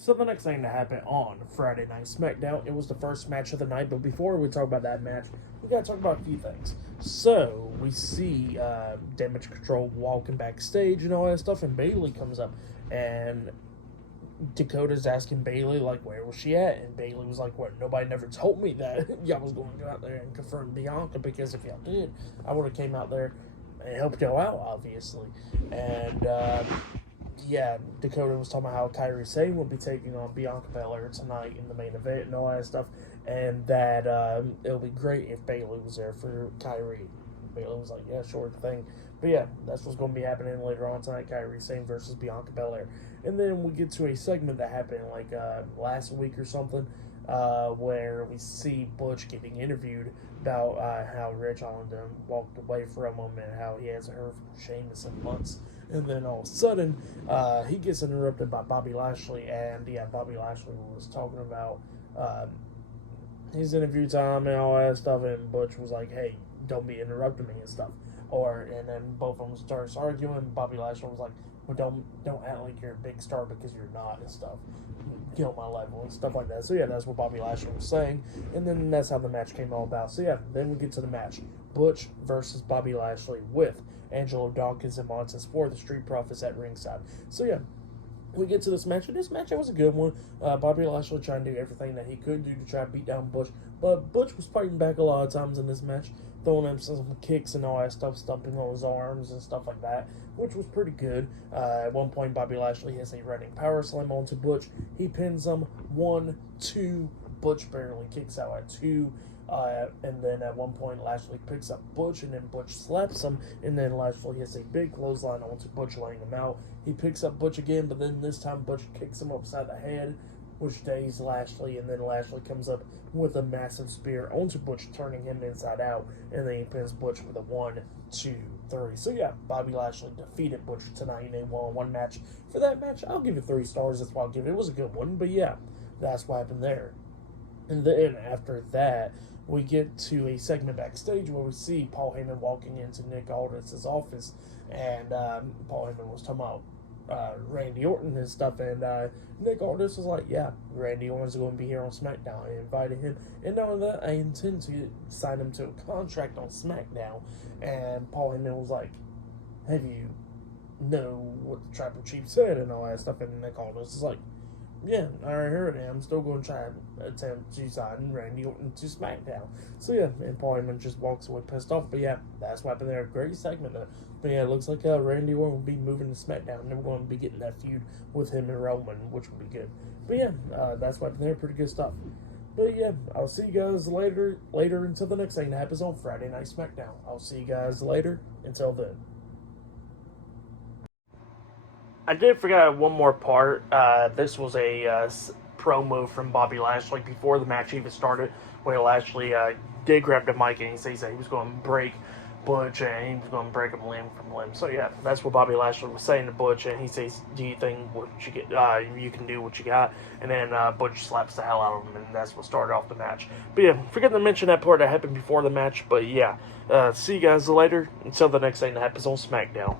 So the next thing to happen on Friday Night SmackDown, it was the first match of the night, but before we talk about that match, we gotta talk about a few things. So, we see Damage Control walking backstage and all that stuff, and Bayley comes up, and Dakota's asking Bayley, like, where was she at? And Bayley was like, well, nobody never told me that y'all was going to go out there and confront Bianca, because if y'all did, I would have came out there and helped y'all out, obviously. And, yeah, Dakota was talking about how Kairi Sane will be taking on Bianca Belair tonight in the main event and all that stuff, and that it'll be great if Bayley was there for Kairi. Bayley was like, yeah, sure thing. But yeah, that's what's going to be happening later on tonight, Kairi Sane versus Bianca Belair. And then we get to a segment that happened like last week or something, where we see Butch getting interviewed about how Rich Holland walked away from him and how he hasn't heard from Sheamus in months. And then all of a sudden, he gets interrupted by Bobby Lashley, and yeah, Bobby Lashley was talking about his interview time and all that stuff, and Butch was like, "Hey, don't be interrupting me and stuff." And then both of them starts arguing. Bobby Lashley was like, "Well, don't act like you're a big star because you're not," and stuff. Get on my level and stuff like that. So yeah, that's what Bobby Lashley was saying, and then that's how the match came all about. So yeah, then we get to the match: Butch versus Bobby Lashley with Angelo, Dawkins, and Montez for the Street Profits at ringside. So yeah, we get to this match, and this match, it was a good one. Bobby Lashley trying to do everything that he could do to try to beat down Butch, but Butch was fighting back a lot of times in this match, throwing him some kicks and all that stuff, stumping on his arms and stuff like that, which was pretty good. At one point, Bobby Lashley has a running power slam onto Butch. He pins him 1, 2. Butch barely kicks out at 2. And then at one point, Lashley picks up Butch, and then Butch slaps him, and then Lashley hits a big clothesline onto Butch, laying him out. He picks up Butch again, but then this time Butch kicks him upside the head, which dazes Lashley, and then Lashley comes up with a massive spear onto Butch, turning him inside out, and then he pins Butch with a 1, 2, 3. So yeah, Bobby Lashley defeated Butch tonight in a one-on-one match. For that match, I'll give it 3 stars. That's why I'll give it. It was a good one, but yeah, that's what happened there. And then after that, we get to a segment backstage where we see Paul Heyman walking into Nick Aldis' office, and Paul Heyman was talking about Randy Orton and stuff, and Nick Aldis was like, yeah, Randy Orton's going to be here on SmackDown. I invited him, and not only that, I intend to sign him to a contract on SmackDown. And Paul Heyman was like, have you know what the Tribal Chief said and all that stuff? And Nick Aldis is like, yeah, I already heard it. I'm still going to try to attempt to sign Randy Orton to SmackDown. So yeah, and Paul Heyman just walks away pissed off. But yeah, that's what happened there. Great segment. But yeah, it looks like Randy Orton will be moving to SmackDown, and we're going to be getting that feud with him and Roman, which will be good. But yeah, that's what happened there. Pretty good stuff. But yeah, I'll see you guys later until the next thing that happens on Friday Night SmackDown. I'll see you guys later. Until then. I did forget one more part. This was a promo from Bobby Lashley before the match even started, where Lashley did grab the mic and he said he was going to break Butch and he was going to break him limb from limb. So yeah, that's what Bobby Lashley was saying to Butch, and he says, "Do you think what you get? You can do what you got?" And then Butch slaps the hell out of him, and that's what started off the match. But yeah, forget to mention that part that happened before the match. But yeah, see you guys later until the next thing that happens on SmackDown.